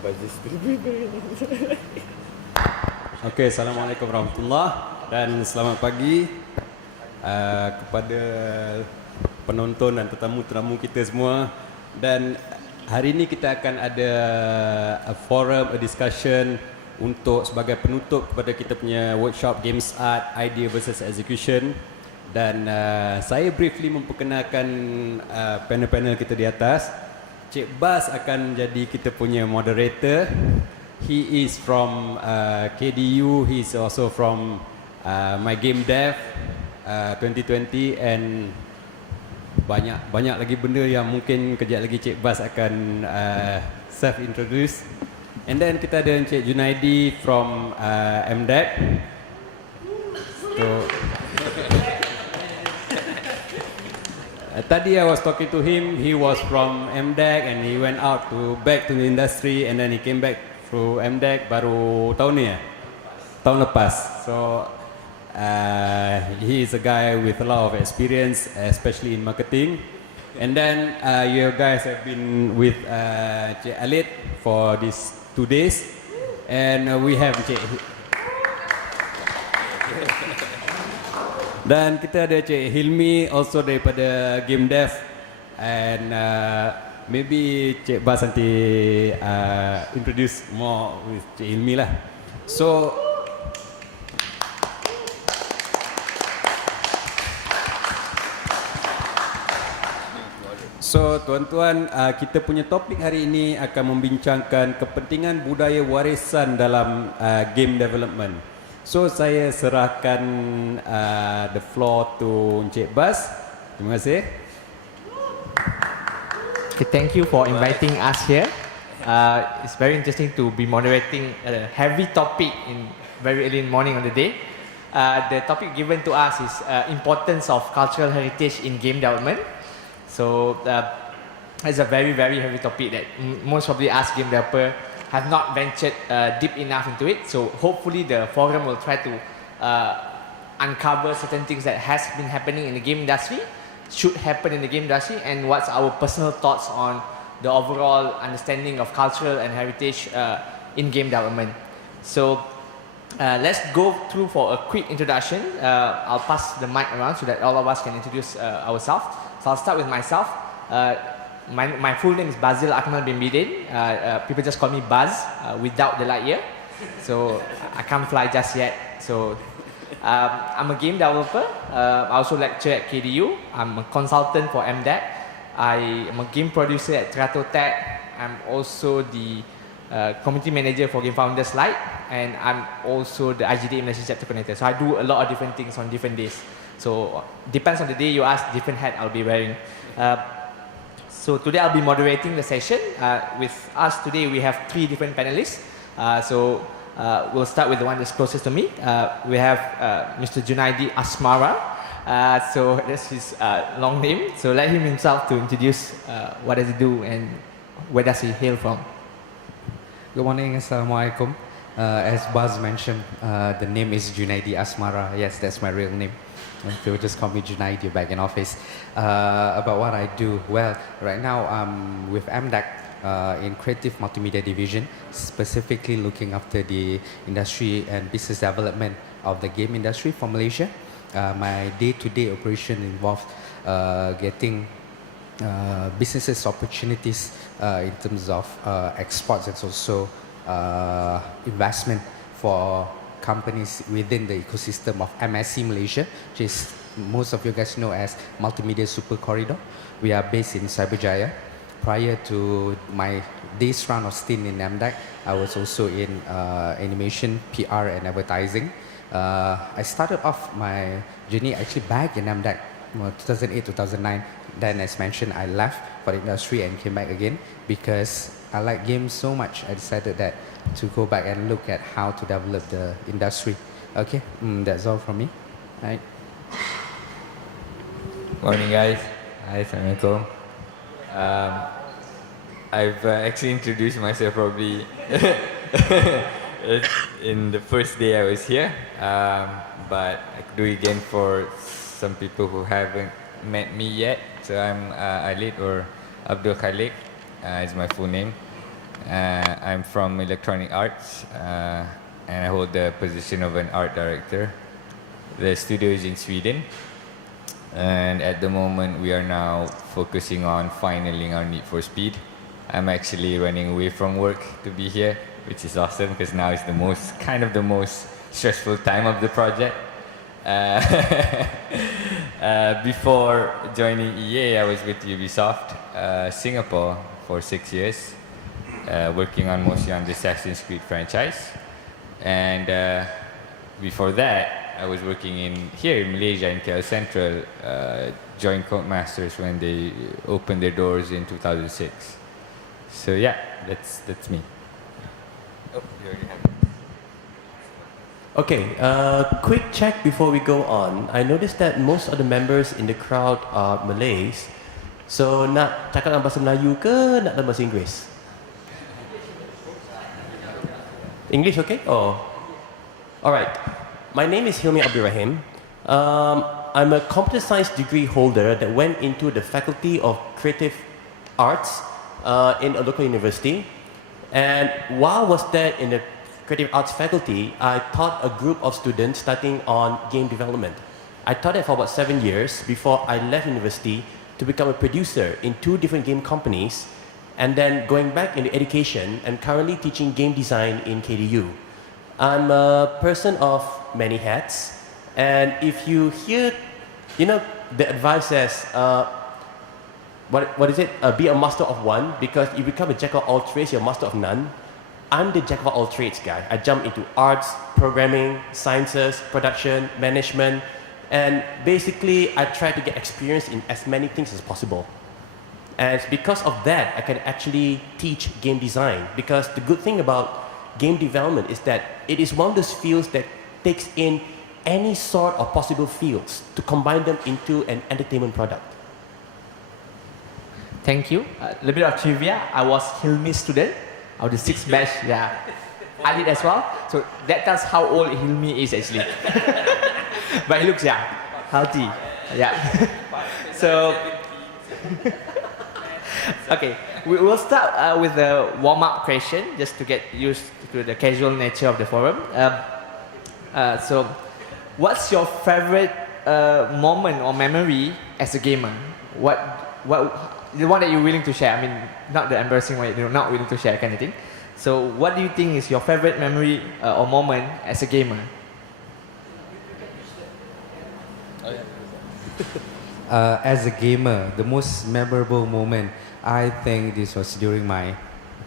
Bazil. Okey, Assalamualaikum warahmatullahi dan selamat pagi kepada penonton dan tetamu-tetamu kita semua. Dan hari ini kita akan ada a forum, a discussion untuk sebagai penutup kepada kita punya workshop Games Art, Idea versus Execution. Dan saya briefly memperkenalkan panel-panel kita di atas. Cik Bas akan jadi kita punya moderator. He is from KDU. He is also from my game dev 2020 and banyak lagi benda yang mungkin kejap lagi Cik Bas akan self introduce. And then kita ada Cik Junaidi from MDEC. So, tadi I was talking to him. He was from MDEC and he went out back to the industry and then he came back through MDEC baru tahun ni tahun lepas. So he is a guy with a lot of experience, especially in marketing. And then you guys have been with Alitt for these 2 days, and we have dan kita ada Cik Hilmi also daripada game dev, and maybe Cik Bas nanti introduce more with Cik Hilmi lah. So tuan-tuan, kita punya topik hari ini akan membincangkan kepentingan budaya warisan dalam game development. So saya serahkan the floor to Encik Bas. Terima kasih. Okay, thank you for inviting us here. It's very interesting to be moderating a heavy topic in very early in the morning on the day. The topic given to us is importance of cultural heritage in game development. So it's a very heavy topic that most probably us game developer have not ventured deep enough into it. So hopefully the forum will try to uncover certain things that has been happening in the game industry, should happen in the game industry, and what's our personal thoughts on the overall understanding of cultural and heritage in game development. So let's go through for a quick introduction. I'll pass the mic around so that all of us can introduce ourselves. So I'll start with myself. My full name is Bazil Akmal bin Bidin. People just call me Baz without the light year. So I can't fly just yet. So I'm a game developer. I also lecture at KDU. I'm a consultant for MDEC. I am a game producer at Tratotech. I'm also the community manager for Game Founders Lite, and I'm also the IGD Malaysia chapter coordinator. So I do a lot of different things on different days. So depends on the day you ask, different hat I'll be wearing. So today I'll be moderating the session. With us today we have 3 different panelists. We'll start with the one that's closest to me. We have Mr. Junaidi Asmara. So that's his long name. So let him himself to introduce what does he do and where does he hail from. Good morning, Assalamualaikum. As Baz mentioned, the name is Junaidi Asmara. Yes, that's my real name. People just call me Junaidi back in office. About what I do, well, right now I'm with MDEC in Creative Multimedia Division, specifically looking after the industry and business development of the game industry for Malaysia. My day-to-day operation involves getting businesses opportunities in terms of exports and also investment for companies within the ecosystem of MSC Malaysia, which is most of you guys know as Multimedia Super Corridor. We are based in Cyberjaya. Prior to my day's round of stint in MDEC, I was also in animation, PR and advertising. I started off my journey actually back in MDEC, 2008-2009. Then as mentioned, I left for the industry and came back again because I like games so much. I decided that to go back and look at how to develop the industry. Okay, that's all from me. Right. Morning guys. Hi, Assalamualaikum. I've actually introduced myself probably in the first day I was here, but I could do it again for some people who haven't met me yet. So I'm Alitt or Abdul Khaliq is my full name. I'm from Electronic Arts, and I hold the position of an art director. The studio is in Sweden, and at the moment we are now focusing on finaling our Need for Speed. I'm actually running away from work to be here, which is awesome because now is the most stressful time of the project. Before joining EA, I was with Ubisoft Singapore for 6 years, working on mostly on the Assassin's Creed franchise. And before that, I was working here in Malaysia in KL Central, joined Codemasters when they opened their doors in 2006. So yeah, that's me. Oh, you already have it. Okay, quick check before we go on. I noticed that most of the members in the crowd are Malays. So nak cakap dalam bahasa Melayu ke nak dalam bahasa Inggeris? English okay? Oh. Alright. My name is Hilmi Abdurrahim. I'm a computer science degree holder that went into the Faculty of Creative Arts in a local university. And while I was there in the Creative Arts faculty, I taught a group of students starting on game development. I taught it for about 7 years before I left university to become a producer in 2 different game companies, and then going back into education and currently teaching game design in KDU. I'm a person of many hats, and if you hear, the advice says, what is it? Be a master of one, because you become a jack of all trades, you're a master of none. I'm the jack of all trades guy. I jump into arts, programming, sciences, production, management, and basically I try to get experience in as many things as possible. And because of that, I can actually teach game design, because the good thing about game development is that it is one of those fields that takes in any sort of possible fields to combine them into an entertainment product. Thank you. A little bit of trivia. I was Hilmi's student. I was the 6th batch, yeah. Alitt as well. So that tells how old Hilmi is actually. But he looks young, healthy. Yeah. So, okay. We will start with a warm-up question just to get used to the casual nature of the forum. So, what's your favorite moment or memory as a gamer? The one that you're willing to share. I mean, not the embarrassing one you're not willing to share kind of thing. So what do you think is your favorite memory or moment as a gamer? As a gamer, the most memorable moment, I think this was during my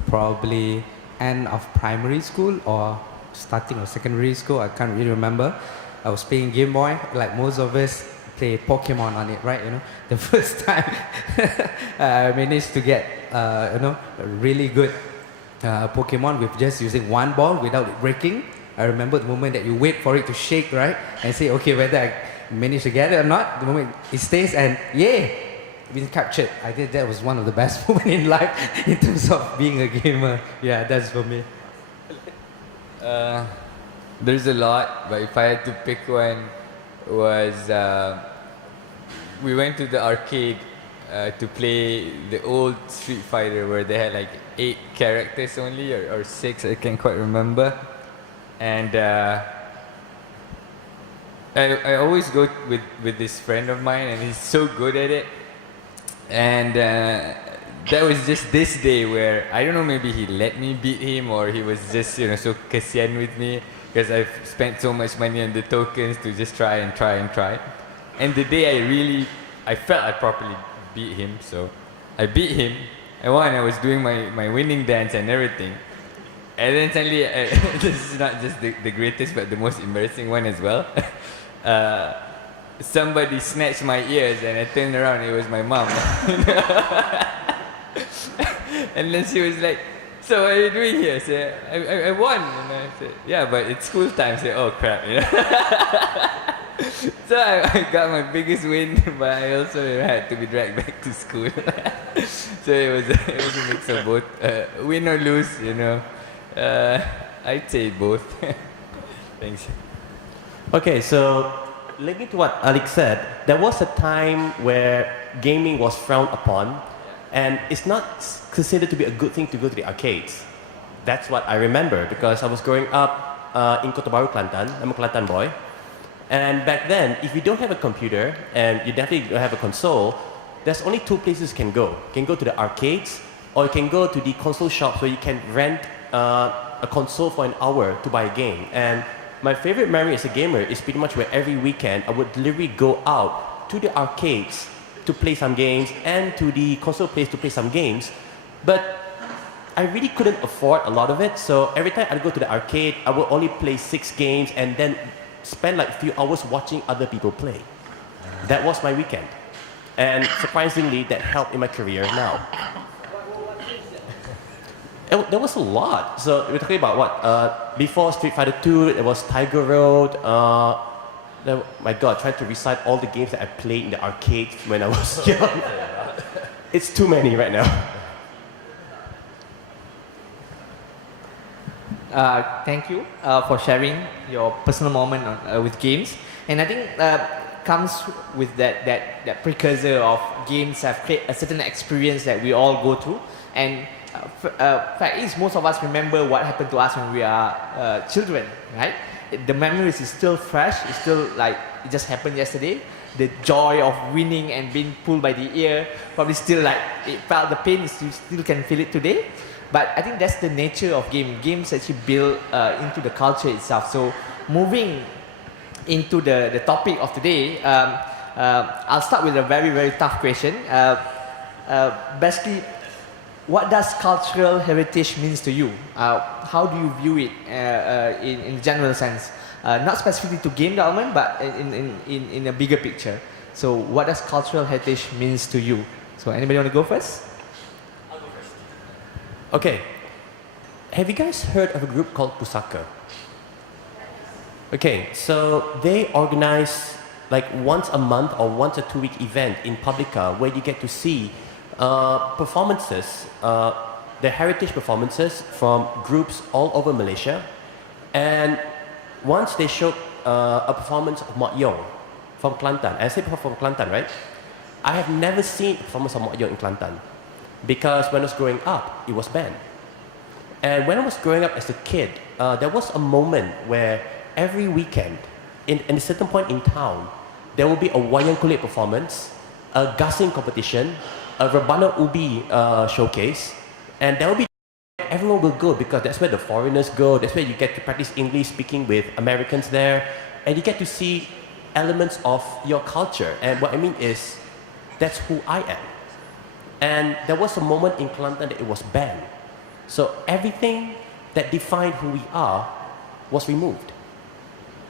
probably end of primary school or starting of secondary school. I can't really remember. I was playing Game Boy, like most of us play Pokemon on it, right? The first time I managed to get, a really good Pokemon with just using one ball without it breaking. I remember the moment that you wait for it to shake, right? And say, okay, whether I manage to get it or not, the moment it stays and yay, been captured. I think that was one of the best moments in life in terms of being a gamer. Yeah, that's for me. There's a lot, but if I had to pick one, was we went to the arcade to play the old Street Fighter where they had like 8 characters only or 6, I can't quite remember. And I always go with this friend of mine, and he's so good at it. And that was just this day where, I don't know, maybe he let me beat him, or he was just, so kasian with me, because I've spent so much money on the tokens to just try. And the day I felt I properly beat him, so I beat him. I won. I was doing my winning dance and everything. And then suddenly, this is not just the greatest, but the most embarrassing one as well. Somebody snatched my ears, and I turned around, it was my mom. And then she was like, "So what are you doing here?" I said, I won. And I said, "Yeah, but it's school time." I said, "Oh crap." So I got my biggest win, but I also had to be dragged back to school. So it was a mix of both. Win or lose, I'd say both. Thanks. Okay, so linking to what Alex said, there was a time where gaming was frowned upon, and it's not considered to be a good thing to go to the arcades. that's what I remember because I was growing up in Kota Baru, Kelantan. I'm a Kelantan boy. And back then, if you don't have a computer and you definitely don't have a console, there's only two places you can go. You can go to the arcades or you can go to the console shops where you can rent a console for an hour to buy a game. And my favorite memory as a gamer is pretty much where every weekend I would literally go out to the arcades to play some games and to the console place to play some games. But I really couldn't afford a lot of it, so every time I'd go to the arcade, I would only play 6 games and then spend like a few hours watching other people play. That was my weekend. And surprisingly, that helped in my career now. There was a lot. So we're talking about what? Before Street Fighter 2, there was Tiger Road. My God, trying to recite all the games that I played in the arcade when I was young. It's too many right now. Thank you for sharing your personal moment with games. And I think comes with that precursor of games have created a certain experience that we all go through. And fact is, most of us remember what happened to us when we are children, right? The memories is still fresh. It's still like it just happened yesterday. The joy of winning and being pulled by the ear probably still like it felt the pain. You still can feel it today. But I think that's the nature of game. Games actually build into the culture itself. So moving into the topic of today, I'll start with a very, very tough question. Basically, what does cultural heritage means to you? How do you view it in general sense? Not specifically to game development, but in a bigger picture. So what does cultural heritage means to you? So anybody want to go first? Okay, have you guys heard of a group called Pusaka? Okay, so they organize like once a month or once a 2-week event in Publica where you get to see performances, the heritage performances from groups all over Malaysia. And once they showed a performance of Mak Yong from Kelantan. I said from Kelantan, right? I have never seen a performance of Mak Yong in Kelantan. Because when I was growing up, it was banned. And when I was growing up as a kid, there was a moment where every weekend, in a certain point in town, there will be a wayang kulit performance, a gasing competition, a Rebana Ubi showcase, and there will be everyone will go because that's where the foreigners go, that's where you get to practice English speaking with Americans there, and you get to see elements of your culture. And what I mean is, that's who I am. And there was a moment in Kelantan that it was banned. So everything that defined who we are was removed.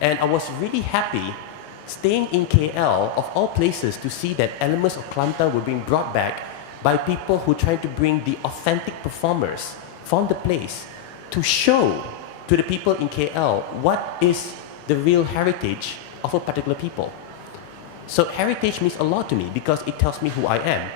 And I was really happy staying in KL, of all places, to see that elements of Kelantan were being brought back by people who tried to bring the authentic performers from the place to show to the people in KL what is the real heritage of a particular people. So heritage means a lot to me because it tells me who I am.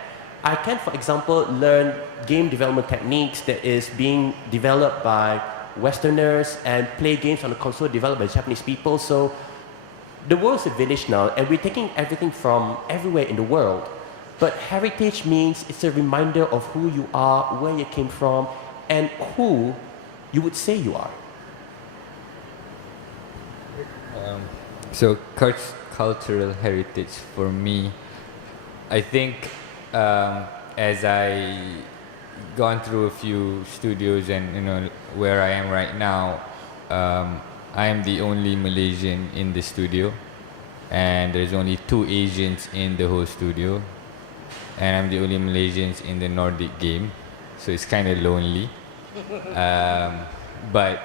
I can, for example, learn game development techniques that is being developed by Westerners and play games on the console developed by Japanese people. So the world is a village now, and we're taking everything from everywhere in the world. But heritage means it's a reminder of who you are, where you came from, and who you would say you are. So cultural heritage for me, I think as I gone through a few studios and where I am right now, I am the only Malaysian in the studio, and there's only 2 Asians in the whole studio, and I'm the only Malaysians in the Nordic game, so it's kind of lonely. But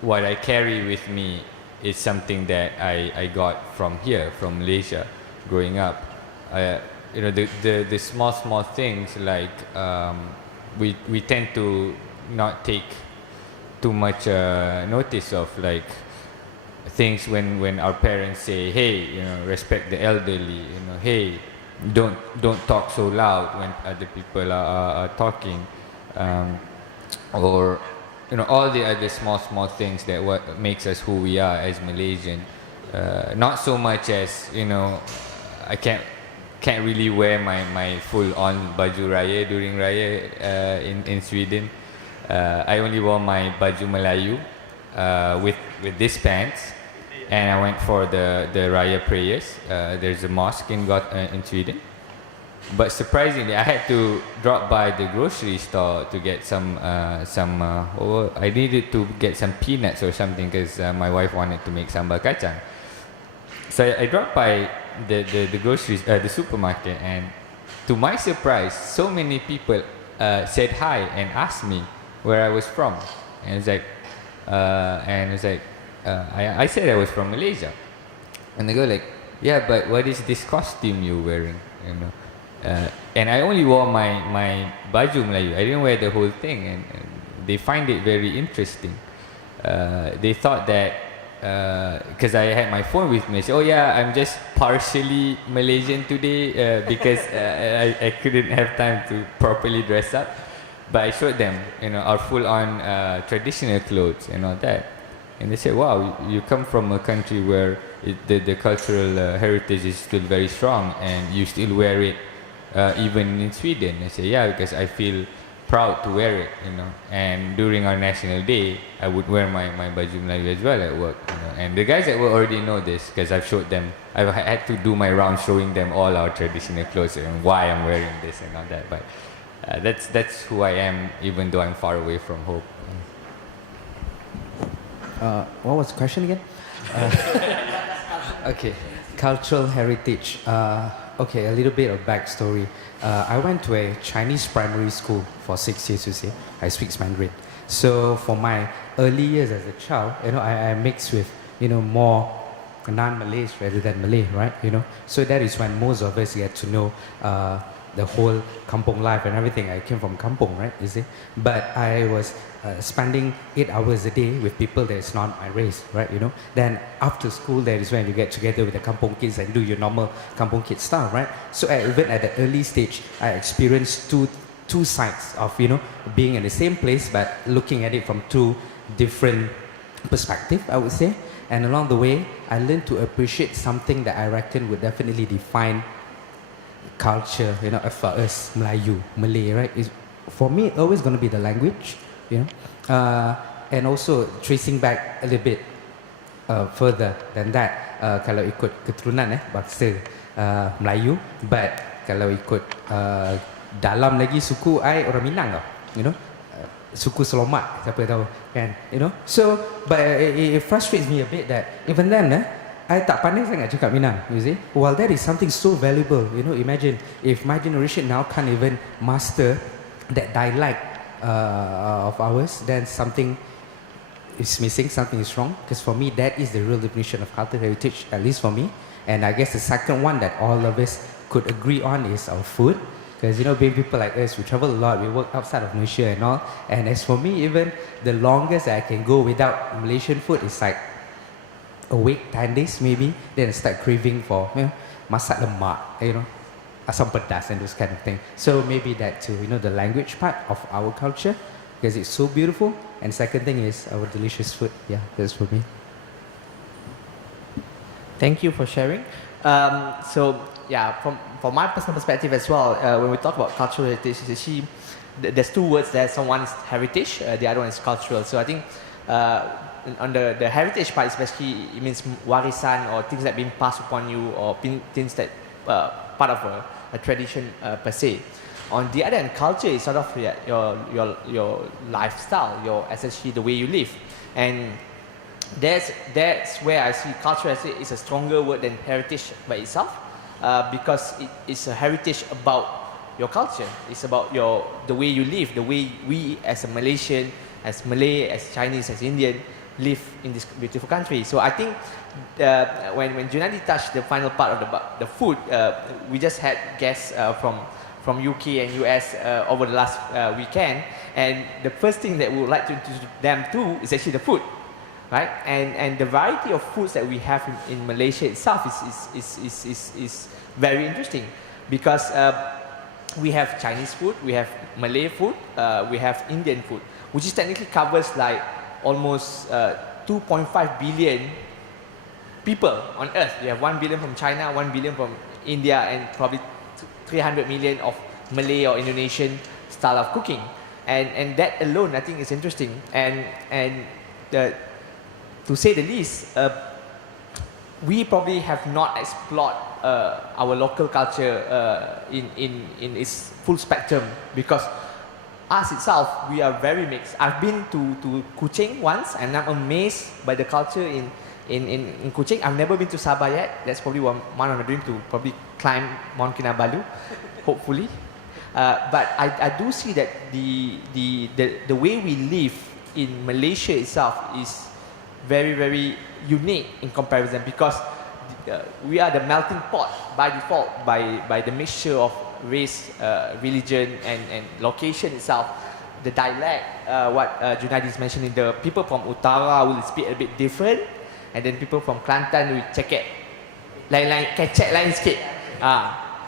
what I carry with me is something that I got from here, from Malaysia, growing up. The small things like we tend to not take too much notice of, like things when our parents say, hey, respect the elderly, hey, don't talk so loud when other people are talking, or all the other small things that what makes us who we are as Malaysian. Not so much as I can't really wear my full on baju raya during raya in Sweden. I only wore my baju Melayu with these pants, and I went for the Raya prayers. There's a mosque in Sweden. But surprisingly, I had to drop by the grocery store to get I needed to get some peanuts or something because my wife wanted to make sambal kacang. So I dropped by the supermarket, and to my surprise, so many people said hi and asked me where I was from. And I said I was from Malaysia. And they go like, yeah, but what is this costume you're wearing? You know. And I only wore my baju Melayu. I didn't wear the whole thing, and they find it very interesting. They thought that because I had my phone with me, I said, oh yeah, I'm just partially Malaysian today because I couldn't have time to properly dress up. But I showed them, our full-on traditional clothes and all that. And they said, wow, you come from a country where the cultural heritage is still very strong, and you still wear it even in Sweden. I say, yeah, because I feel proud to wear it, And during our National Day, I would wear my baju Melayu as well at work, And the guys at work already know this because I've showed them. I've had to do my round showing them all our traditional clothes and why I'm wearing this and all that. But that's who I am, even though I'm far away from home. What was the question again? Okay, cultural heritage. Okay, a little bit of backstory. I went to a Chinese primary school for 6 years, you see. I speak Mandarin. So for my early years as a child, I mixed with, more non-Malays rather than Malay, right? So that is when most of us get to know the whole kampong life and everything. I came from kampong, right? You see, but I was spending 8 hours a day with people that is not my race, right? Then after school, that is when you get together with the kampong kids and do your normal kampong kid stuff, right? So even at the early stage, I experienced two sides of being in the same place but looking at it from two different perspectives, I would say. And along the way, I learned to appreciate something that I reckon would definitely define culture, for us, Melayu, Malay, right? For me, always going to be the language, and also tracing back a little bit further than that, kalau ikut keturunan bangsa Melayu, but kalau ikut dalam lagi suku I orang Minang tau, suku Selomak, siapa tahu kan, so but it frustrates me a bit that even then I tak pandai sangat cakap Minang, you see. While that is something so valuable, imagine if my generation now can't even master that dialect of ours, then something is missing, something is wrong. Because for me, that is the real definition of cultural heritage, at least for me. And I guess the second one that all of us could agree on is our food. Because being people like us, we travel a lot, we work outside of Malaysia and all. And as for me, even the longest I can go without Malaysian food is like a week, 10 days maybe, then I start craving for masak lemak, asam pedas and those kind of things. So maybe that too, the language part of our culture, because it's so beautiful. And second thing is our delicious food. Yeah, that's for me. Thank you for sharing. So yeah, from my personal perspective as well, when we talk about cultural heritage, there's two words there. One is heritage, the other one is cultural. So I think on the heritage part, especially, it means warisan or things that being passed upon you, or things that part of a tradition per se. On the other hand, culture is sort of your lifestyle, essentially the way you live, and that's where I see culture as is a stronger word than heritage by itself, because it's a heritage about your culture. It's about the way you live, the way we as a Malaysian, as Malay, as Chinese, as Indian live in this beautiful country. So I think when Junaidi touched the final part of the food, we just had guests from UK and US over the last weekend, and the first thing that we would like to introduce them to is actually the food, right? And the variety of foods that we have in Malaysia itself is very interesting, because we have Chinese food, we have Malay food, we have Indian food, which is technically covers like almost 2.5 billion people on earth. We have 1 billion from China, 1 billion from India, and probably 300 million of Malay or Indonesian style of cooking. And that alone, I think, is interesting. And to say the least, we probably have not explored our local culture in its full spectrum, because us itself, we are very mixed. I've been to Kuching once, and I'm amazed by the culture in Kuching. I've never been to Sabah yet. That's probably one of my dreams, to probably climb Mount Kinabalu, hopefully. But I do see that the way we live in Malaysia itself is very, very unique in comparison, because we are the melting pot by default, by the mixture of race, religion, and location itself. The dialect, what Junaidi is mentioning, the people from Utara will speak a bit different, and then people from Kelantan will check it lain kecek lain sikit.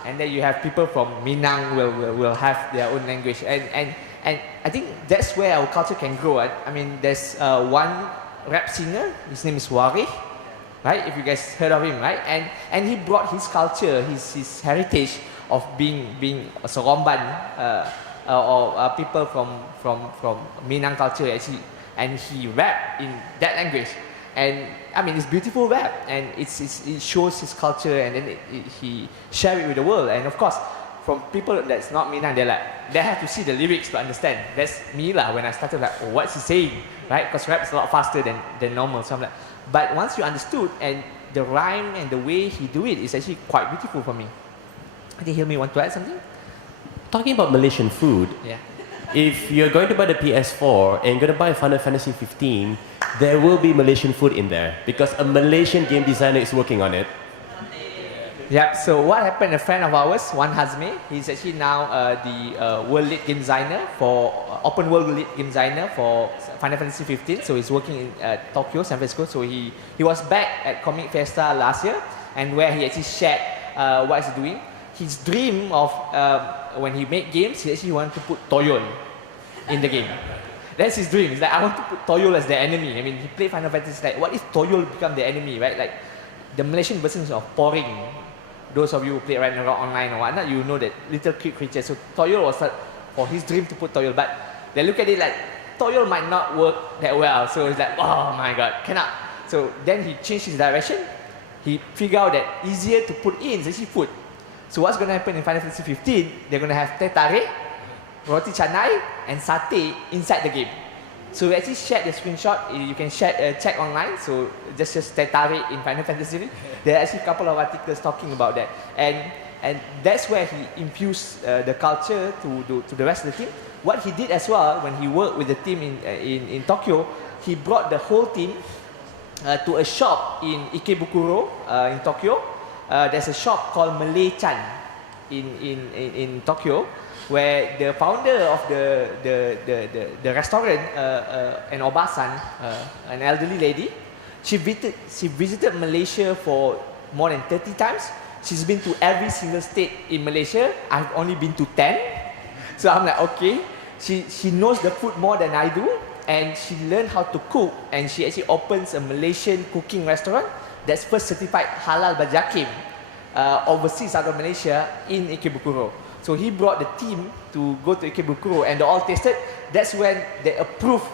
And then you have people from Minang will have their own language, and I think that's where our culture can grow. I mean, there's one rap singer, his name is Warih, right? If you guys heard of him, right? And he brought his culture, his heritage of being a Soromban, or people from Minang culture actually, and he rapped in that language. And I mean, it's beautiful rap, and it shows his culture, and then he share it with the world. And of course, from people that's not Minang, they have to see the lyrics to understand. That's me lah. When I started, like, oh, what's he saying, right? Because rap is a lot faster than normal. So I'm like, but once you understood, and the rhyme and the way he do it is actually quite beautiful for me. I think Hilmi want to add something. Talking about Malaysian food, Yeah. if you're going to buy the PS4 and you're going to buy Final Fantasy 15, there will be Malaysian food in there, because a Malaysian game designer is working on it. Yeah, so what happened, a friend of ours, Wan Hazmi, he's actually now the world lead game designer for, open world lead game designer for Final Fantasy 15. So he's working in Tokyo, San Francisco. So he was back at Comic Fiesta last year, and where he actually shared what he's doing. His dream of, when he made games, he actually wanted to put Toyol in the game. That's his dream. He's like, I want to put Toyol as the enemy. I mean, he played Final Fantasy, like, what if Toyol become the enemy, right? Like, the Malaysian version of Poring. Those of you who play Ragnarok online or whatnot, you know that little cute creature. So Toyol was for his dream to put Toyol, but they look at it like, Toyol might not work that well. So it's like, oh my god, cannot. So then he changed his direction. He figured out that easier to put in is actually food. So what's going to happen in Final Fantasy 15, they're going to have teh tarik, roti canai, and satay inside the game. So we actually shared the screenshot. You can check online. So just teh tarik in Final Fantasy. There are actually a couple of articles talking about that. And that's where he infused the culture to the rest of the team. What he did as well, when he worked with the team in Tokyo, he brought the whole team to a shop in Ikebukuro in Tokyo. There's a shop called Malay-chan in Tokyo, where the founder of the restaurant, an obasan, an elderly lady, she visited Malaysia for more than 30 times. She's been to every single state in Malaysia. I've only been to 10. So I'm like, okay. She knows the food more than I do, and she learned how to cook, and she actually opens a Malaysian cooking restaurant that's first certified halal bajakim overseas out of Malaysia in Ikebukuro. So he brought the team to go to Ikebukuro, and they all tasted. That's when they approved.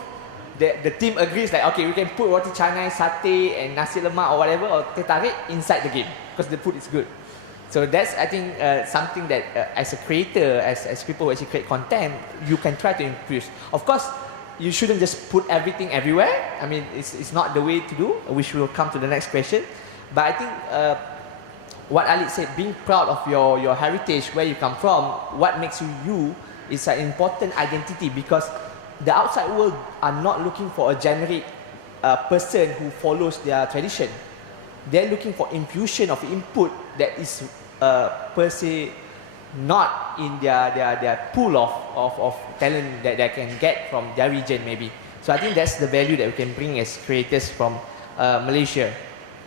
The team agrees, like, okay, we can put roti canai, satay, and nasi lemak or whatever, or teh tarik inside the game because the food is good. So that's, I think, something that as a creator, as people who actually create content, you can try to infuse. Of course, you shouldn't just put everything everywhere. I mean, it's not the way to do, which will come to the next question. But I think what Alitt said, being proud of your heritage, where you come from, what makes you you, is an important identity, because the outside world are not looking for a generic person who follows their tradition. They're looking for infusion of input that is per se not in their pool of talent that they can get from their region maybe. So I think that's the value that we can bring as creators from Malaysia.